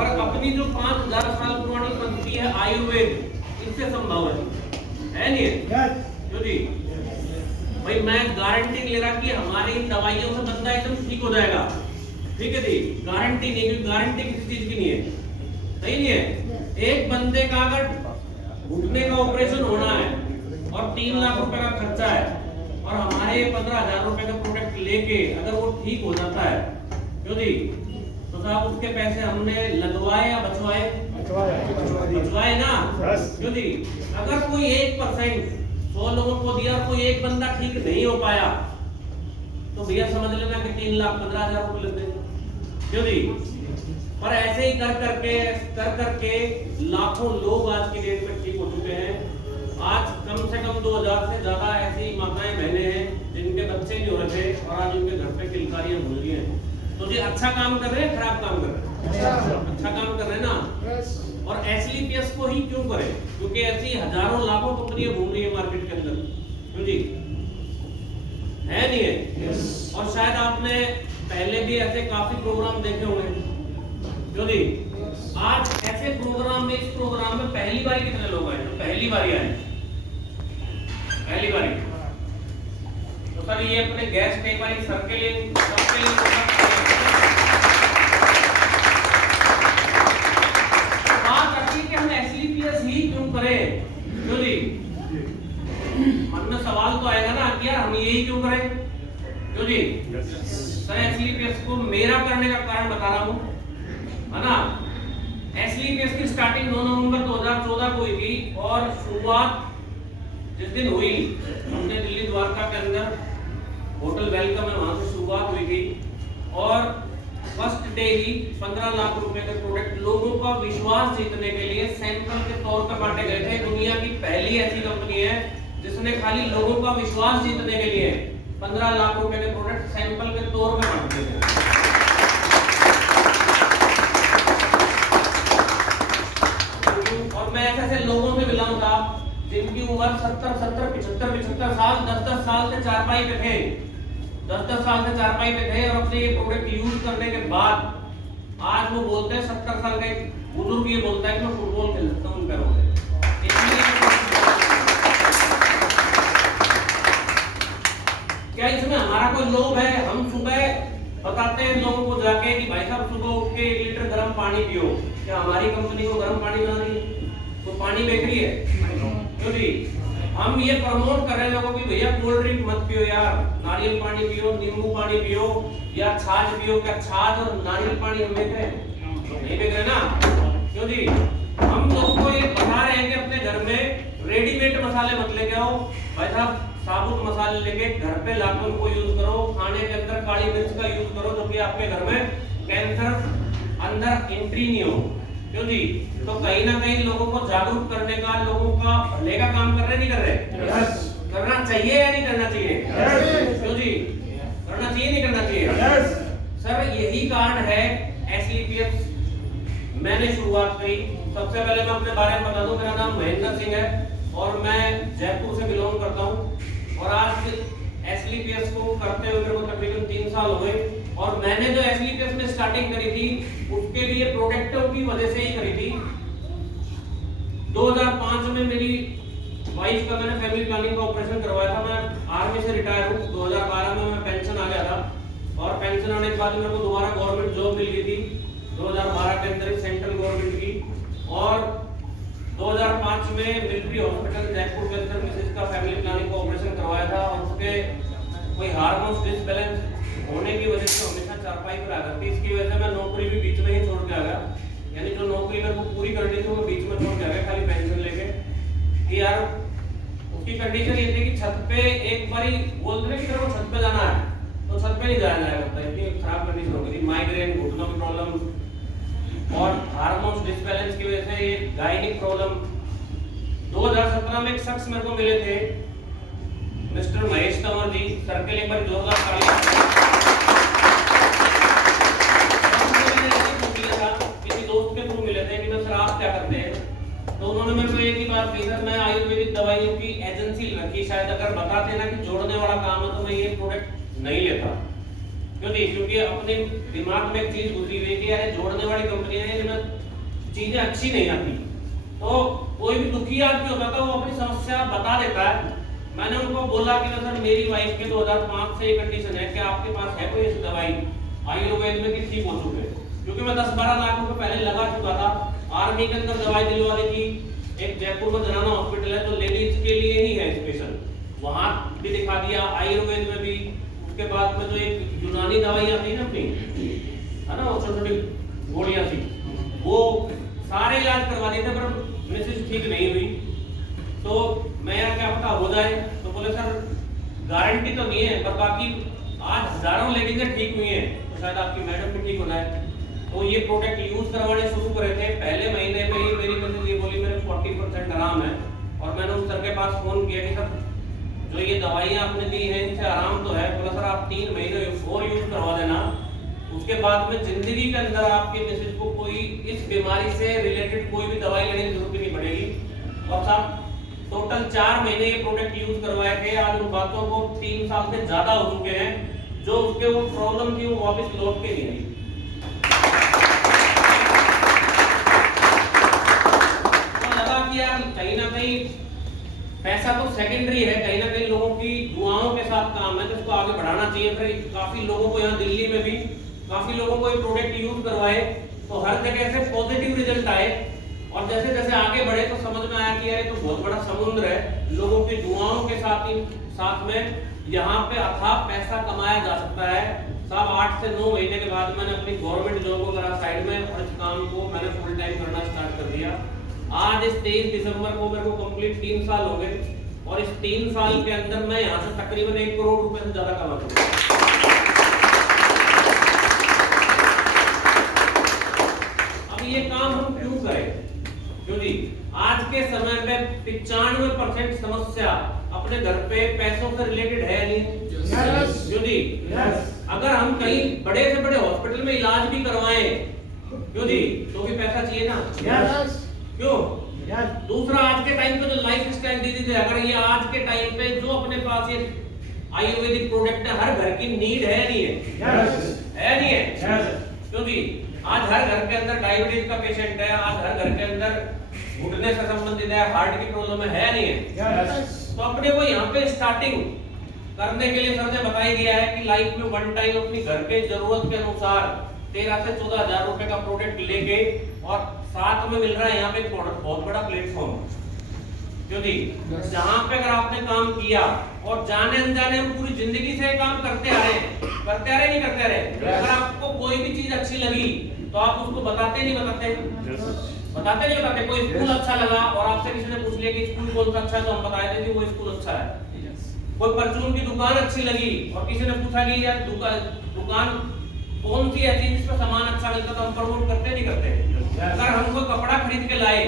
पर अपनी जो 5000 साल पुरानी पद्धति है आयुर्वेद, इससे संभव है नहीं है? क्यों जी भाई, मैं गारंटी ले रहा कि हमारी दवाइयों से बंदा एकदम ठीक हो जाएगा, ठीक है जी, गारंटी नहीं, क्योंकि गारंटी किसी चीज की नहीं है, सही नहीं है। एक बंदे का अगर घुटने का ऑपरेशन होना है और 3 लाख रुपए का खर्चा है और हमारे 15,000 रुपए का प्रोडक्ट लेके अगर वो ठीक हो जाता है, क्यों जी, तो साहब उसके पैसे हमने लगवाए या बचवाए? बचवाए ना, क्यों जी। अगर कोई 1% 100 लोगों को दिया और कोई एक बंदा ठीक नहीं हो पाया, तो भैया समझ लेना कि 3,15,000 रुपए लगते, क्यों जी। पर ऐसे ही कर करके लाखों लोग आज की डेट में ठीक हो चुके हैं। आज कम से कम 2000 से ज्यादा ऐसी माताएं बहनें हैं जिनके बच्चे नहीं हो रहे थे और आज उनके घर पे किलकारियां घूम रही हैं। तो जी अच्छा काम कर रहे हैं, खराब काम कर रहे हैं? अच्छा काम कर रहे हैं ना। और एसलीपीएस को ही क्यों करें? क्योंकि ऐसी हजारों लाखों कंपनियां घूम रही है मार्केट के अंदर, क्यों जी, है नहीं है? और शायद आपने पहले भी ऐसे काफी प्रोग्राम देखे होंगे, क्यों जी। आज ऐसे प्रोग्राम में, इस प्रोग्राम में पहली बार कितने लोग आए? पहली बार आए, पहली बार। तो सर ये अपने गेस्ट एक बार सर के लिए बात रखिए कि हम एसलीपीएस ही क्यों करें, क्यों जी। मन में सवाल तो आएगा ना कि यार हम यही क्यों करें, क्यों जी। सर एसलीपीएस को मेरा करने का कारण बता रहा हूं, है ना। एसलीपीएस की स्टार्टिंग 9 नवंबर 2014 को हुई थी और शुरुआत जिस दिन हुई हमने दिल्ली द्वारका के अंदर होटल वेलकम है, वहां से शुरुआत हुई थी और फर्स्ट डे ही 15 लाख रुपए के प्रोडक्ट लोगों का विश्वास जीतने के लिए सैंपल के तौर पर बांटे गए थे। दुनिया की पहली ऐसी कंपनी है जिसने खाली लोगों का विश्वास जीतने के लिए 15 लाख रुपए के प्रोडक्ट सैंपल के तौर पर बांटे थे। और मैं ऐसे लोगों से मिला हूं साहब जिनकी उम्र 70 75 साल 10 साल से चारपाई पे थे, 10 साल से चारपाई पे थे और अपने ये प्रोडक्ट यूज करने के बाद आज वो बोलते हैं, 70 साल का एक बुजुर्ग ये बोलता है कि मैं फुटबॉल खेल सकता हूं पैरों से। क्या इसमें हमारा कोई लोभ है? हम सुबह बताते हैं लोगों को जाके कि भाई साहब सुबह उठ के 1 लीटर गर्म पानी पियो। क्या हमारी कंपनी को गर्म पानी बना रही है? तो पानी बेच रही है, क्यों जी। हम ये प्रमोट कर रहे हैं लोगों की भैया कोल्ड ड्रिंक मत पियो यार, नारियल पानी पियो, नींबू पानी पियो या छाछ पियो। क्या छाछ और नारियल पानी हम बेच रहे हैं? नहीं बेच रहे ना, क्यों जी। हम लोगों को ये बता रहे हैं कि अपने घर में रेडीमेड मसाले मत लेके आओ भाई साहब, साबुत मसाले लेके घर पे लाकर को यूज करो। खाने के अंदर काली मिर्च का यूज करो जो कि आपके घर में कैंसर अंदर एंट्री नहीं हो, क्यों जी। तो कहीं ना कहीं लोगों को जागरूक करने का, लोगों का भले का काम कर रहे नहीं कर रहे? yes. करना चाहिए या नहीं करना चाहिए? yes. क्यों जी, करना चाहिए नहीं करना चाहिए? yes. सर यही कारण है एसलीपीएस मैंने शुरुआत करी। सबसे पहले मैं अपने बारे में बता दूं, मेरा नाम महेंद्र सिंह है और मैं जयपुर से बिलोंग करता हूं और आज एसलीपीएस को करते हुए मेरे को तकरीबन 3 साल हो गए। और मैंने जो एसलीपीएस में स्टार्टिंग करी थी उसके लिए प्रोडक्टों की वजह से ही करी थी। 2005 में मेरी वाइफ का मैंने फैमिली प्लानिंग का ऑपरेशन करवाया था। मैं आर्मी से रिटायर हूँ, 2012 में मैं पेंशन आ गया था और पेंशन आने के बाद मेरे को दोबारा गवर्नमेंट जॉब मिल गई थी 2012 के अंदर सेंट्रल गवर्नमेंट की। और 2005 में मिलिट्री हॉस्पिटल जयपुर के अंदर मिसेज का फैमिली प्लानिंग का ऑपरेशन करवाया था और उसके कोई हार्मोन्स डिसबैलेंस होने की वजह से हमेशा चारपाई पर आ जाती। इसकी वजह से मैं नौकरी भी बीच में ही छोड़ के आ गया, यानी जो नौकरी मेरे को पूरी करनी थी वो बीच में छोड़ के आ गया खाली पेंशन लेके। कि यार उसकी कंडीशन ये थी कि छत पे एक बारी बोलते हैं कि तेरे को छत पे जाना है तो छत पे नहीं जाया जाएगा, इतनी खराब कंडीशन हो गई थी। माइग्रेन, घुटनों की प्रॉब्लम और हार्मोन्स डिसबैलेंस की वजह से ये गायनिक प्रॉब्लम। 2017 में एक शख्स मेरे को मिले थे, मिस्टर महेश तंवर जी, सर के लिए एक बार जोरदार ताली। किसी दोस्त के थ्रू मिले थे कि मैं सर आप क्या करते हैं, तो उन्होंने मेरे को एक ही बात कही, सर मैं आयुर्वेदिक दवाइयों की एजेंसी रखी, शायद अगर बताते ना कि जोड़ने वाला काम है तो मैं ये प्रोडक्ट नहीं लेता। क्यों नहीं, क्योंकि अपने दिमाग में एक चीज घुसी हुई है कि यार जोड़ने वाली कंपनी है, मैं चीजें अच्छी नहीं आती। तो कोई भी दुखी आदमी होता था वो अपनी समस्या बता देता है। मैंने उनको बोला कि सर मेरी वाइफ के 2005 से ये कंडीशन है कि आपके पास है कोई ऐसी दवाई आयुर्वेद में कि ठीक हो चुके, क्योंकि मैं 10-12 लाख रुपए पहले लगा चुका था। आर्मी के अंदर दवाई दिलवा दी थी, एक जयपुर में जनाना हॉस्पिटल है जो लेडीज के लिए ही है स्पेशल, वहां भी दिखा दिया, आयुर्वेद में भी। उसके बाद में जो एक यूनानी दवाई आती है ना अपनी, है ना, वो छोटी छोटी गोलियां थी, वो सारे इलाज करवा दिए थे पर मिसेज ठीक नहीं हुई। तो मैं यार क्या पता हो जाए, तो बोले सर गारंटी तो नहीं है, पर बाकी आज हजारों लेडीजें ठीक हुई हैं, तो शायद आपकी मैडम भी ठीक होना है। तो ये प्रोडक्ट यूज करवाने शुरू करे थे, पहले महीने में ही मेरी मिसेज ये बोली मेरे 40% आराम है। और मैंने उस सर के पास फोन किया कि सर जो ये दवाइयाँ आपने दी हैं इनसे आराम तो है। बोला सर आप 3 महीने और यूज करवा देना, उसके बाद में जिंदगी के अंदर आपके मिसेज को कोई इस बीमारी से रिलेटेड कोई भी दवाई लेने की जरूरत नहीं पड़ेगी। और साहब टोटल 4 महीने ये प्रोडक्ट यूज करवाए थे, आज उन बातों को 3 साल से ज्यादा हो चुके हैं, जो उसके वो प्रॉब्लम थी वो वापस लौट के नहीं आई। कहीं ना कहीं पैसा तो सेकेंडरी है, कहीं ना कहीं लोगों की दुआओं के साथ काम है, तो इसको आगे बढ़ाना चाहिए। फिर काफी लोगों को यहाँ दिल्ली में भी काफी लोगों को ये प्रोडक्ट यूज करवाए तो हर जगह से पॉजिटिव रिजल्ट आए। और जैसे जैसे आगे बढ़े तो समझ में आया कि यार तो बहुत बड़ा समुद्र है, लोगों की दुआओं के साथ में यहाँ पे अथाह पैसा कमाया जा सकता है। साहब 8 से 9 महीने के बाद मैंने अपनी गवर्नमेंट जॉब को करा साइड में और इस काम को मैंने फुल टाइम करना स्टार्ट कर दिया। आज इस 23 दिसंबर को मेरे को कंप्लीट 3 साल हो गए और इस 3 साल के अंदर मैं यहाँ से तकरीबन 1 करोड़ रुपए से ज्यादा कमा चुका हूँ। अब ये काम हम क्यों करें? क्योंकि आज के समय में 95% समस्या अपने घर पे पैसों से रिलेटेड है नहीं। क्योंकि अगर हम कहीं बड़े से बड़े हॉस्पिटल में इलाज भी करवाएं क्योंकि तो भी पैसा चाहिए ना, क्यों? दूसरा आज के टाइम पे जो लाइफ स्टाइल दीदी थे, अगर ये आज के टाइम पे जो अपने पास ये आयुर्वेदिक प्रोडक्ट है, हर घर की नीड है नहीं है? है नहीं है? क्योंकि आज हर घर के अंदर डायबिटीज का पेशेंट है, आज हर घर के अंदर घुटने से संबंधित है, हार्ट की प्रॉब्लम है नहीं है? तो अपने को यहाँ पे स्टार्टिंग करने के लिए सर ने बता ही दिया है कि लाइफ में वन टाइम अपनी घर के जरूरत के अनुसार 13 से 14 हजार रुपए का प्रोडक्ट लेके, और साथ में मिल रहा है यहाँ पे बहुत बड़ा प्लेटफॉर्म, क्योंकि जहाँ पे अगर आपने काम किया और जाने अनजाने हम पूरी जिंदगी से काम करते आ रहे नहीं करते रहे, अगर आपको कोई भी चीज अच्छी लगी तो आप उसको बताते नहीं बताते। कोई स्कूल अच्छा लगा और आपसे किसी ने पूछ लिया कि स्कूल कौन सा अच्छा है, तो हम बताए थे कि वो स्कूल अच्छा है। कोई परचून की दुकान अच्छी लगी और किसी ने पूछा कि यार दुकान कौन सी ऐसी जिसका सामान अच्छा मिलता, तो हम प्रमोट करते नहीं करते। अगर हम कोई कपड़ा खरीद के लाए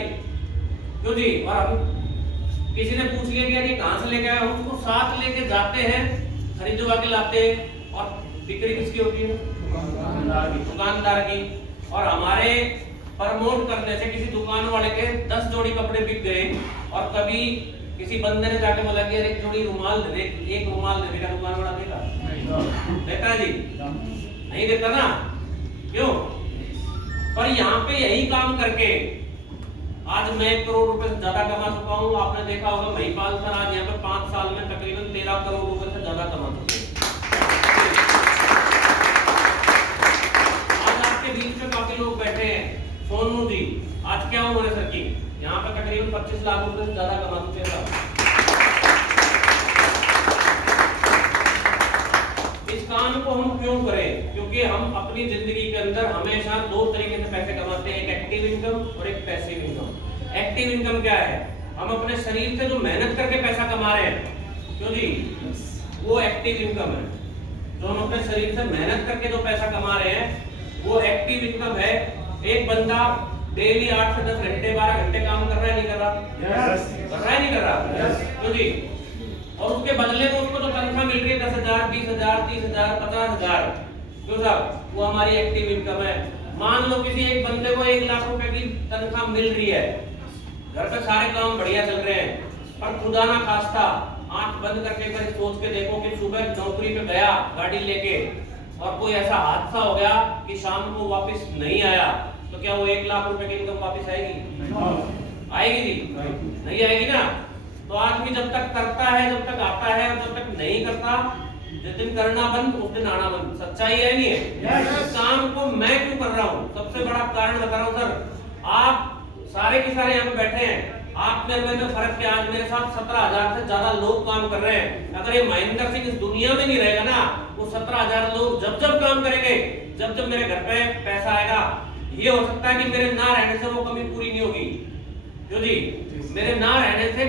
क्यों जी, और हम किसी ने पूछ लिया कि यार ये कहाँ से लेके आए, हम उसको साथ लेके जाते हैं, खरीदवा के लाते हैं। और बिक्री किसकी होती है? दुकानदार की। और हमारे प्रमोट करने से किसी दुकान वाले के 10 जोड़ी कपड़े बिक गए, और कभी किसी बंदे ने जाके बोला कि यार एक जोड़ी रुमाल दे, एक रुमाल दे देगा, दुकान वाला देगा? देता जी नहीं देता ना, क्यों? पर यहाँ पे यही काम करके आज मैं 1 करोड़ रुपए से ज्यादा कमा चुका हूँ। आपने देखा होगा महिपाल सर आज यहाँ पे 5 साल में तकरीबन 13 करोड़ रुपए से ज्यादा कमा चुके हैं। आज आपके बीच में काफी लोग बैठे हैं, सोनू जी आज क्या उम्र है सर की? यहाँ पे तकरीबन 25 लाख रुपए से ज्यादा कमा चुके हैं। इस काम को हम क्यों करें? क्योंकि हम अपनी जिंदगी के अंदर हमेशा 2 तरीके से पैसे कमाते हैं, एक एक्टिव इनकम और एक पैसिव इनकम। एक्टिव इनकम क्या है? हम अपने शरीर से जो मेहनत करके पैसा कमा रहे हैं, क्यों जी, वो एक्टिव इनकम है। जो हम अपने शरीर से मेहनत करके जो पैसा कमा रहे हैं वो एक्टिव इनकम है। एक बंदा डेली 8 से 10 घंटे 12 घंटे काम कर रहा है, नहीं कर रहा? कर रहा है, नहीं कर रहा? क्यों जी? और उसके बदले में उसको जो तनख्वाह मिल रही है 10,000, 20,000, 30,000, 50,000, क्यों साहब, वो हमारी एक्टिव इनकम है। मान लो किसी एक बंदे को 1 लाख रुपए की तनख्वाह मिल रही है, घर पे सारे काम बढ़िया चल रहे हैं, पर खुदा ना खास्ता आंख बंद करके एक बार सोच के देखो कि सुबह नौकरी पे गया गाड़ी लेके और कोई ऐसा हादसा हो गया कि शाम को वापस नहीं आया, तो क्या वो 1 लाख रुपए की इनकम वापस आएगी? आएगी जी? नहीं आएगी ना। तो आदमी जब तक करता है, जब तक आता है, और जब तक नहीं करता, जिस दिन करना बंद उस दिन आना बंद। सच्चाई है नहीं है? इस काम को मैं क्यों कर रहा हूँ? सबसे बड़ा कारण बता रहा हूँ सर। आप सारे के सारे यहाँ पे बैठे हैं, आप मेरे में फर्क क्या? आज मेरे साथ 17,000 से ज्यादा लोग काम कर रहे हैं। अगर ये महेंद्र सिंह इस दुनिया में नहीं रहेगा ना, वो 17,000 लोग जब जब काम करेंगे, जब जब मेरे घर पे पैसा आएगा, ये हो सकता है कि मेरे ना रहने से वो कमी पूरी नहीं होगी। क्यों जी? मेरे ना रहने से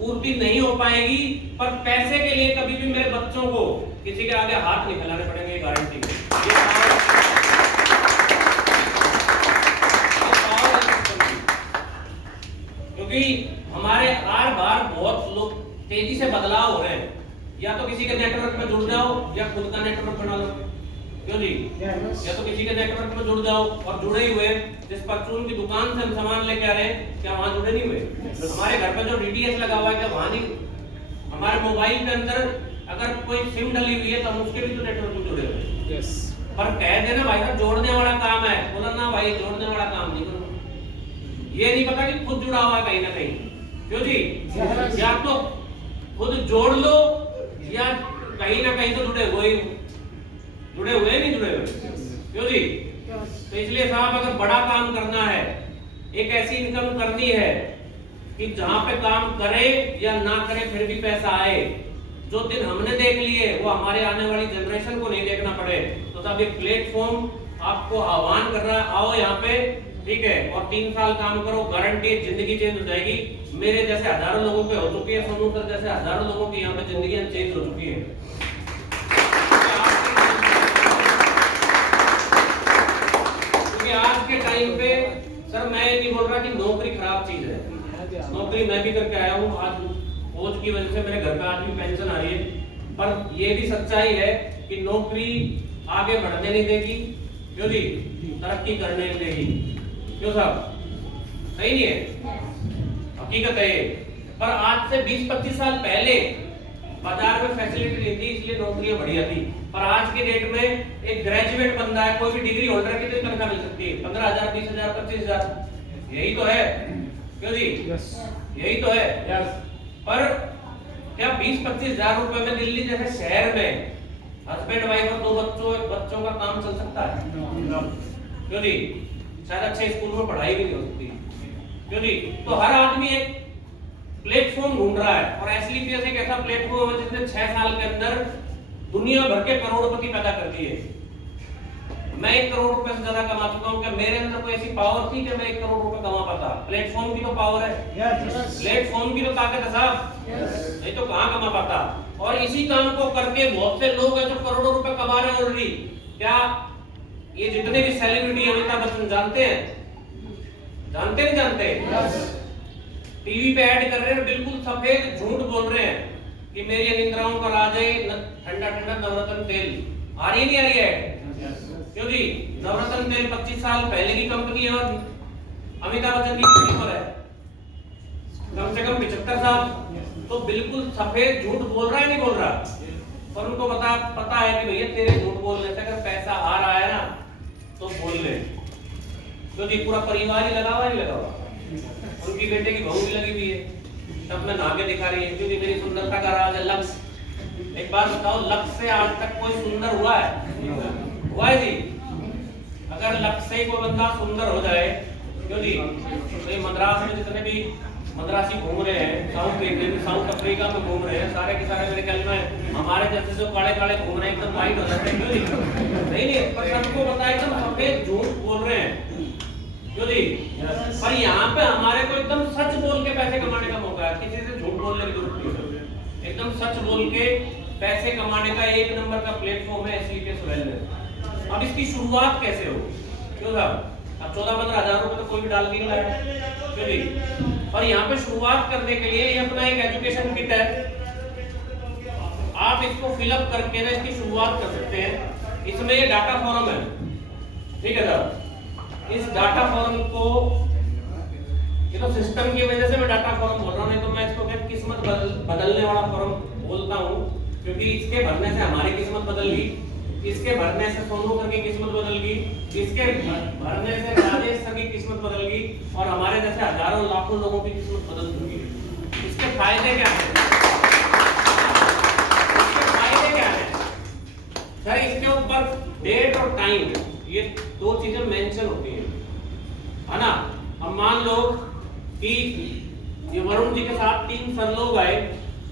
पूर्ति नहीं हो पाएगी, पर पैसे के लिए कभी भी मेरे बच्चों को किसी के आगे हाथ नहीं फैलाने पड़ेंगे, गारंटी। क्योंकि हमारे हर बार बहुत लोग तेजी से बदलाव हो रहे हैं। या तो किसी के नेटवर्क में जुड़ जाओ या खुद का नेटवर्क बना लो। क्यों जी? या तो किसी के नेटवर्क में जुड़ जाओ, और जुड़े हुए जिस परचून की दुकान से हम सामान लेके आ रहे हैं, क्या वहां जुड़े नहीं हुए? हमारे घर पर जो डीटीएच लगा हुआ है, क्या वहां नहीं? हमारे मोबाइल के अंदर अगर कोई सिम डली हुई है तो हम उसके भी तो नेटवर्क में जुड़े हुए हैं। पर कह देना भाई साहब जोड़ने वाला काम है, बोला ना भाई जोड़ने वाला काम नहीं करो। ये नहीं पता कि खुद जुड़ा हुआ है कहीं ना कहीं। क्यों जी? या तो खुद जोड़ लो, या कहीं ना कहीं तो जुड़े हुए नहीं जुड़े हुए। क्यों जी? तो इसलिए साहब अगर बड़ा काम करना है, एक ऐसी इनकम करनी है कि जहां पे काम करे या ना करे फिर भी पैसा आए, जो दिन हमने देख लिए वो हमारे आने वाली जनरेशन को नहीं देखना पड़े, तो साहब एक प्लेटफॉर्म आपको आह्वान कर रहा है, आओ यहाँ पे, ठीक है, और 3 साल काम करो, गारंटी जिंदगी चेंज हो जाएगी। मेरे जैसे हजारों लोगों पे हो चुकी है, सोनू सर जैसे हजारों लोगों की यहाँ पे जिंदगी चेंज हो चुकी है। क्योंकि आज के टाइम पे सर मैं ये नहीं बोल रहा कि नौकरी खराब चीज है, नौकरी मैं भी करके आया हूँ, आज फौज की वजह से मेरे घर पे आज भी पेंशन आ रही है, पर ये भी सच्चाई है कि नौकरी आगे बढ़ने नहीं देगी। क्यों जी? तरक्की करने नहीं देगी। क्यों साहब? सही नहीं है? हकीकत है ये। पर आज से 20-25 साल पहले बाजार में फैसिलिटी नहीं थी, इसलिए नौकरियां बढ़िया थी। पर आज के डेट में एक ग्रेजुएट बंदा है, कोई भी डिग्री होल्डर, कितनी तनख्वाह मिल सकती है? 15,000, 20,000, 25,000। यही तो है। क्यों जी? यही तो है। पर क्या 20-25 हजार रुपए में दिल्ली जैसे शहर में हस्बैंड वाइफ और 2 बच्चों का काम चल सकता है? क्यों जी? शायद अच्छे स्कूल में पढ़ाई भी नहीं हो सकती। क्यों जी? तो हर आदमी एक प्लेटफॉर्म ढूंढ रहा है, और एसलीपीएस एक ऐसा प्लेटफॉर्म है जिसने 6 साल के अंदर दुनिया भर के करोड़पति पैदा कर दिए। मैं 1 करोड़ रुपए से ज्यादा कमा चुका हूं। क्या मेरे अंदर कोई ऐसी पावर थी कि मैं 1 करोड़ रुपए कमा पाता? प्लेटफॉर्म की तो पावर है, प्लेटफॉर्म की तो ताकत है साहब, नहीं तो कहां कमा पाता। और इसी काम को करके बहुत से लोग हैं जो करोड़ों रुपए कमा रहे हैं ऑलरेडी। क्या ये जितने भी सेलिब्रिटी अमिताभ बच्चन जानते हैं? जानते नहीं जानते? टीवी पे ऐड कर रहे हैं, बिल्कुल सफेद झूठ बोल रहे हैं कि मेरी निंद्राओं का राज है ठंडा ठंडा नवरत्न तेल। आ रही नहीं आ रही है? क्यों जी? नवरत्न तेल 25 साल पहले की कंपनी है, और अमिताभ बच्चन की कितनी उम्र है? कम से कम 75 साल। तो बिल्कुल सफेद झूठ बोल रहा है, नहीं बोल रहा? पर उनको पता है कि भैया तेरे झूठ बोलने से अगर पैसा आ रहा है ना तो बोल ले। तो जी पूरा परिवार ही लगा हुआ, नहीं लगा हुआ? उनकी बेटे की बहू भी लगी हुई है, सब में नाके दिखा रही है, क्योंकि मेरी सुंदरता का राज है लक्स। एक बात बताओ, लक्स से आज तक कोई सुंदर हुआ है? हुआ है जी? अगर लक्स से कोई बंदा सुंदर हो जाए, क्यों जी? तो ये मद्रास में जितने भी मद्रासी घूम रहे हैं, साउथ अफ्रीका में घूम रहे हैं, सारे के सारे मेरे ख्याल में हमारे जैसे जो काले काले घूम रहे हैं, एकदम वाइट हो जाते हैं। क्यों जी? नहीं, पर सबको पता है एकदम सफेद झूठ बोल रहे हैं। क्यों जी? पर यहाँ पे हमारे को एकदम सच बोल के पैसे कमाने का मौका है, किसी से झूठ बोलने की जरूरत नहीं है। एकदम सच बोल के पैसे कमाने का 1 नंबर का प्लेटफॉर्म है एसलीपीएस वेलनेस। अब इसकी शुरुआत कैसे हो? क्यों साहब? अब 14-15 हजार रुपए तो कोई भी डाल के नहीं लाया। क्यों जी? पर यहाँ पे शुरुआत करने के लिए ये अपना एक एजुकेशन किट है, आप इसको फिलअप करके ना इसकी शुरुआत कर सकते हैं। इसमें ये डाटा फॉर्म है, ठीक है साहब? इस डाटा फॉर्म को, ये तो सिस्टम की वजह से मैं डाटा फॉर्म बोल रहा हूँ, नहीं तो मैं इसको क्या किस्मत बदलने वाला फॉर्म बोलता हूँ, क्योंकि इसके भरने से हमारी किस्मत बदल गई। इसके भरने से सोनू सर की किस्मत बदल गई, इसके भरने से राजेश सर की किस्मत बदल गई और हमारे जैसे हजारों लाखों लोगों की किस्मत बदल चुकी है। इसके फायदे क्या है? इसके फायदे क्या है सर? इसके ऊपर डेट और टाइम, ये दो चीजें मेंशन होती है ना। अब मान लो कि ये वरुण जी के साथ 3 सर लोग आए,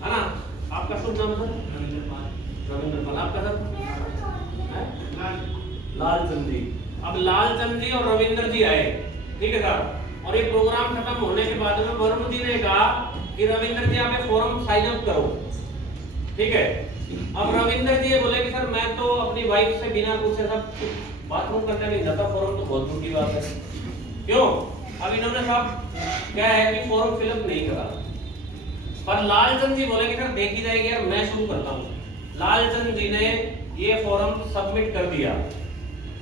है ना। आपका शुभ नाम सर? रविंद्र पाल। आपका सर? लालचंद जी। अब लालचंद जी और रविंद्र जी आए, ठीक है सर। और ये प्रोग्राम खत्म होने के बाद में वरुण जी ने कहा कि रविंद्र जी आप फॉर्म साइन अप करो, ठीक है। अब रविंद्र जी ये बोले कि सर मैं तो अपनी वाइफ से बिना पूछे सब बाथरूम करने नहीं जाता, फॉर्म तो बहुत दूर की बात है। क्यों? अब इन्होंने साहब क्या है कि फॉर्म फिलअप नहीं करा, पर लालचंद जी बोले कि सर देखी जाएगी यार, मैं शुरू करता हूँ। लालचंद जी ने ये फॉर्म सबमिट कर दिया।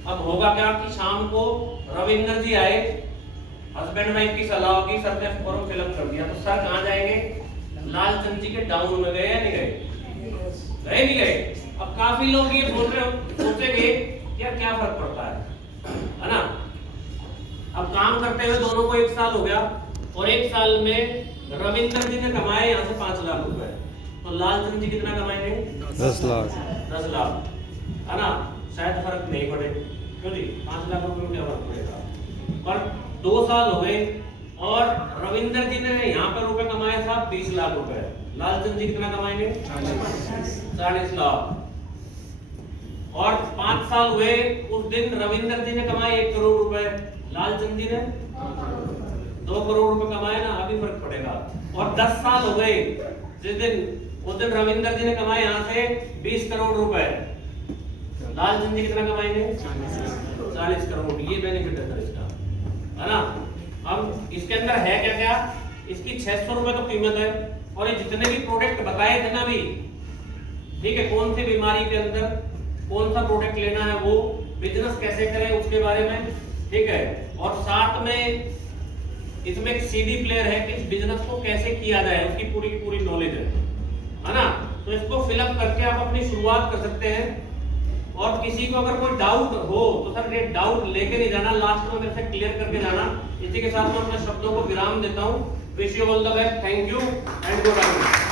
अब होगा क्या कि शाम को रविंद्र जी आए, हस्बैंड वाइफ की सलाह होगी, सर ने फॉर्म फिलअप कर दिया, तो सर कहाँ जाएंगे? लालचंद जी के डाउन में गए या नहीं गए? गए नहीं गए? अब काफी लोग ये बोल रहे हो, सोचेंगे यार क्या फर्क पड़ता है ना। अब काम करते हुए दोनों को 1 साल हो गया और 1 साल में रविंद्र जी ने कमाए यहाँ से 5 लाख रुपए, तो लालचंद जी कितना कमाएंगे? 10 लाख। 10 लाख, है ना। शायद फर्क नहीं पड़े, क्यों जी? 5 लाख रुपए में क्या फर्क पड़ेगा? पर 2 साल हो गए और रविंद्र जी ने यहाँ पर रुपए कमाए साहब 20 लाख रुपए, लालचंद जी कितना कमाएंगे? 40 लाख। और 5 साल हुए, उस दिन रविंद्र जी ने कमाए 1 करोड़ रुपए, लालचंद जी ने 2 करोड़ रुपए कमाए ना, अभी फर्क पड़ेगा। और 10 साल हो गए जिस दिन, उस दिन रविंद्र जी ने कमाए यहाँ से 20 करोड़ रुपए, लालचंद जी कितना कमाएंगे? 40 करोड़। ये बेनिफिट है सर इसका, है ना। अब इसके अंदर है क्या क्या? इसकी 600 रुपए तो कीमत है और ये जितने भी प्रोडक्ट बताए थे ना भी, ठीक है, कौन सी बीमारी के अंदर कौन सा प्रोडक्ट लेना है, वो बिजनेस कैसे करें उसके बारे में, ठीक है। और साथ में इसमें एक सीडी प्लेयर है कि इस बिजनेस को कैसे किया जाए, उसकी पूरी की पूरी नॉलेज है ना। तो इसको फिलअप करके आप अपनी शुरुआत कर सकते हैं। और किसी को अगर कोई डाउट हो तो सर ये डाउट लेके नहीं जाना, लास्ट में मेरे से क्लियर करके जाना। इसी के साथ मैं अपने शब्दों को विराम देता हूँ। Wish you all the best, thank you and good afternoon.